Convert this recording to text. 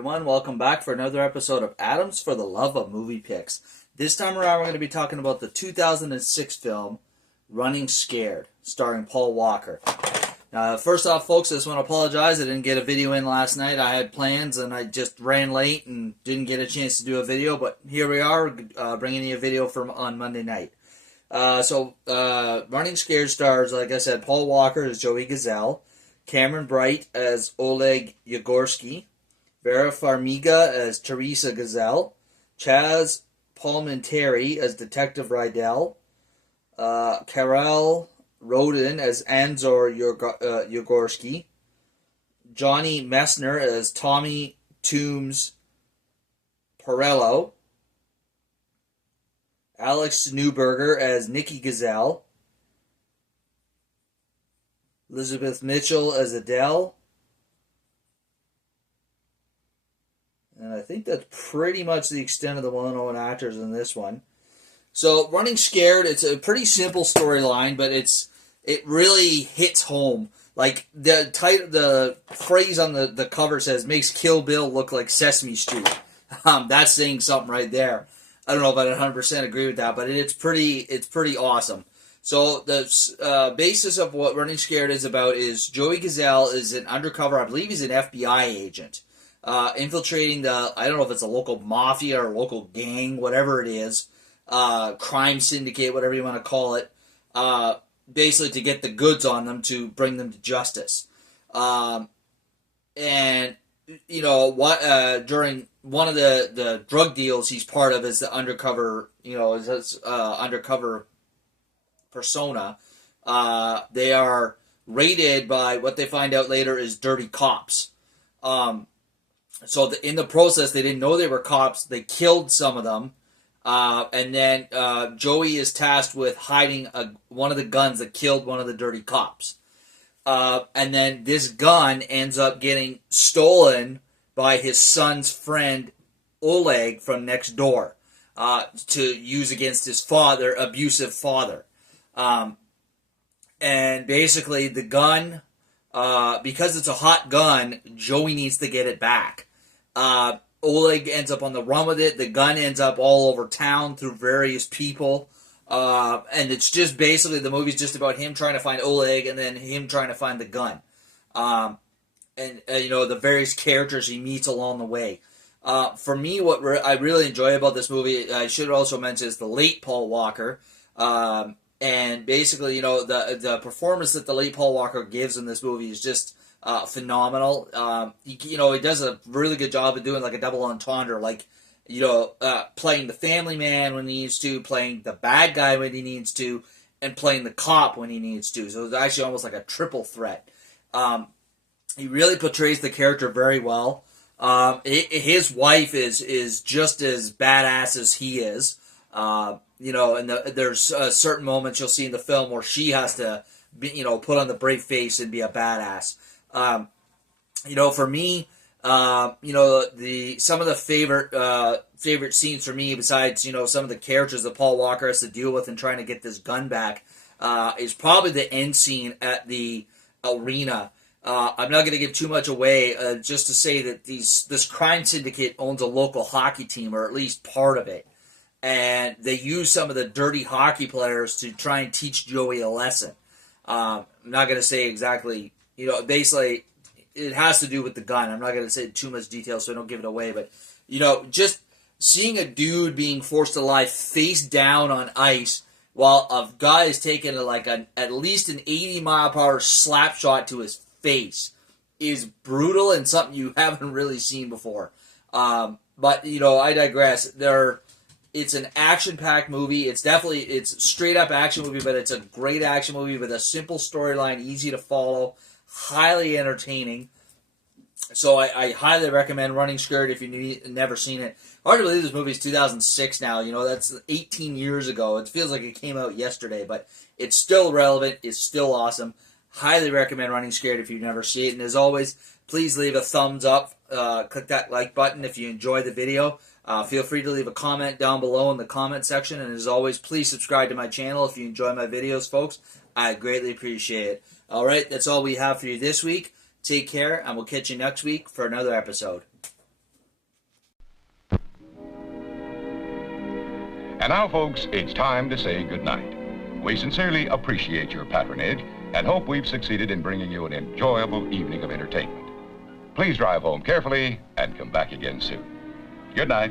everyone. Welcome back for another episode of Adams for the Love of Movie Picks. This time around, we're going to be talking about the 2006 film Running Scared, starring Paul Walker. Now, first off, folks, I just want to apologize. I didn't get a video in last night. I had plans, and I just ran late and didn't get a chance to do a video. But here we are, bringing you a video on Monday night. Running Scared stars, like I said, Paul Walker as Joey Gazelle, Cameron Bright as Oleg Yagorsky, Vera Farmiga as Teresa Gazelle, Chaz Palminteri as Detective Rydell, Karel Roden as Anzor Yagorsky, Johnny Messner as Tommy Toombs Porello, Alex Newberger as Nikki Gazelle, Elizabeth Mitchell as Adele, and I think that's pretty much the extent of the well-known actors in this one. So, Running Scared, it's a pretty simple storyline, but it really hits home. Like, the phrase on the cover says, makes Kill Bill look like Sesame Street. That's saying something right there. I don't know if I 100% agree with that, but it's pretty awesome. So, the basis of what Running Scared is about is Joey Gazelle is an undercover, I believe he's an FBI agent, infiltrating I don't know if it's a local mafia or local gang, whatever it is, crime syndicate, whatever you want to call it, basically to get the goods on them to bring them to justice. And, you know, during one of the drug deals he's part of is the undercover, undercover persona. They are raided by what they find out later is dirty cops. In the process, they didn't know they were cops. They killed some of them. And then Joey is tasked with hiding one of the guns that killed one of the dirty cops. And then this gun ends up getting stolen by his son's friend, Oleg, from next door, to use against his abusive father. And basically the gun, because it's a hot gun, Joey needs to get it back. Oleg ends up on the run with it. The gun ends up all over town through various people. And it's just basically, the movie's just about him trying to find Oleg and then him trying to find the gun. The various characters he meets along the way. For me, what I really enjoy about this movie, I should also mention, is the late Paul Walker. And basically, the performance that the late Paul Walker gives in this movie is just phenomenal. He does a really good job of doing like a double entendre, like, playing the family man when he needs to, playing the bad guy when he needs to, and playing the cop when he needs to. So it's actually almost like a triple threat. He really portrays the character very well. His wife is just as badass as he is. There's certain moments you'll see in the film where she has to put on the brave face and be a badass. For me, some of the favorite scenes for me, besides, some of the characters that Paul Walker has to deal with in trying to get this gun back, is probably the end scene at the arena. I'm not going to give too much away, just to say that this crime syndicate owns a local hockey team, or at least part of it. And they use some of the dirty hockey players to try and teach Joey a lesson. I'm not going to say exactly, basically, it has to do with the gun. I'm not going to say too much detail so I don't give it away. But, just seeing a dude being forced to lie face down on ice while a guy is taking at least an 80-mile-per-hour slap shot to his face is brutal and something you haven't really seen before. But, I digress. It's an action-packed movie. It's straight-up action movie, but it's a great action movie with a simple storyline, easy to follow, highly entertaining. So I highly recommend Running Scared if you've never seen it. Hard to believe this movie is 2006 now. That's 18 years ago. It feels like it came out yesterday, but it's still relevant. It's still awesome. Highly recommend Running Scared if you've never seen it. And as always, please leave a thumbs up. Click that like button if you enjoy the video. Feel free to leave a comment down below in the comment section. And as always, please subscribe to my channel if you enjoy my videos, folks. I greatly appreciate it. All right, that's all we have for you this week. Take care, and we'll catch you next week for another episode. And now, folks, it's time to say goodnight. We sincerely appreciate your patronage and hope we've succeeded in bringing you an enjoyable evening of entertainment. Please drive home carefully and come back again soon. Good night.